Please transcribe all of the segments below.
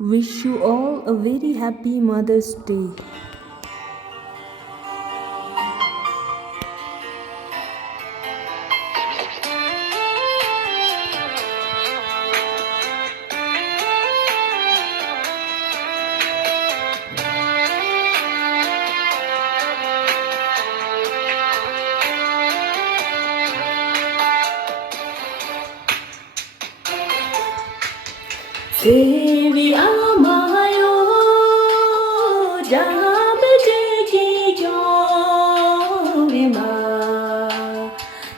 Wish you all a very happy Mother's Day. Sevi amayo jabe jeki jorima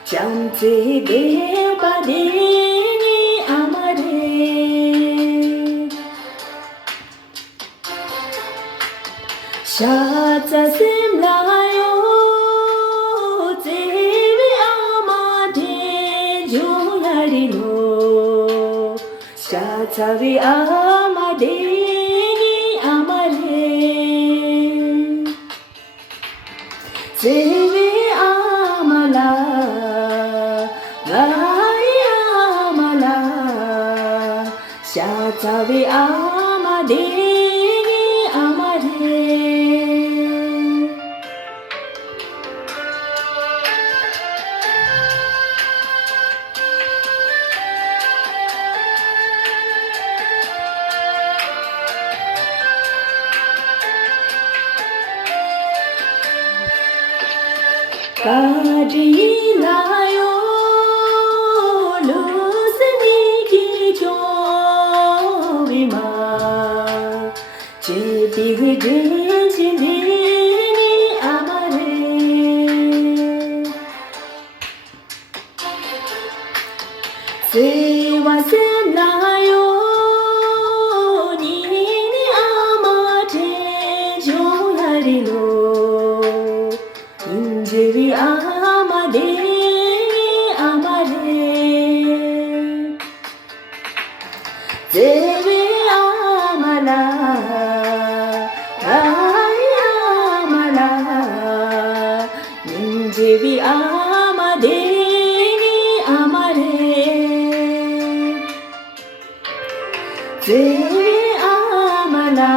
chante deba deni amare shata simlayo sevi amade jolarino Shatavi amadeni amare Sevi amala Gai amala Shatavi amadeni amare Kadinayo lusni ki jorima cheti hujini amare Seva semlayo nini amate joharino Injiri amade amare Devi amala Rai amala Injiri amade amare Devi amala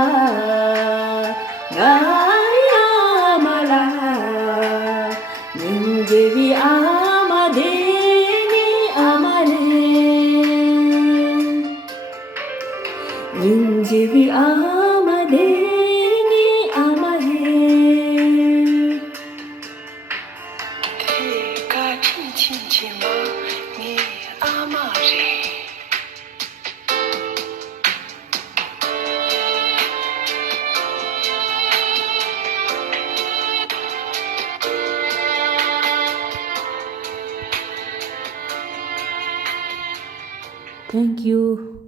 Rai amala Ninjevi amadeni amare Ninjevi amadeni amare Eka chin chin chin ma ni amare Thank you.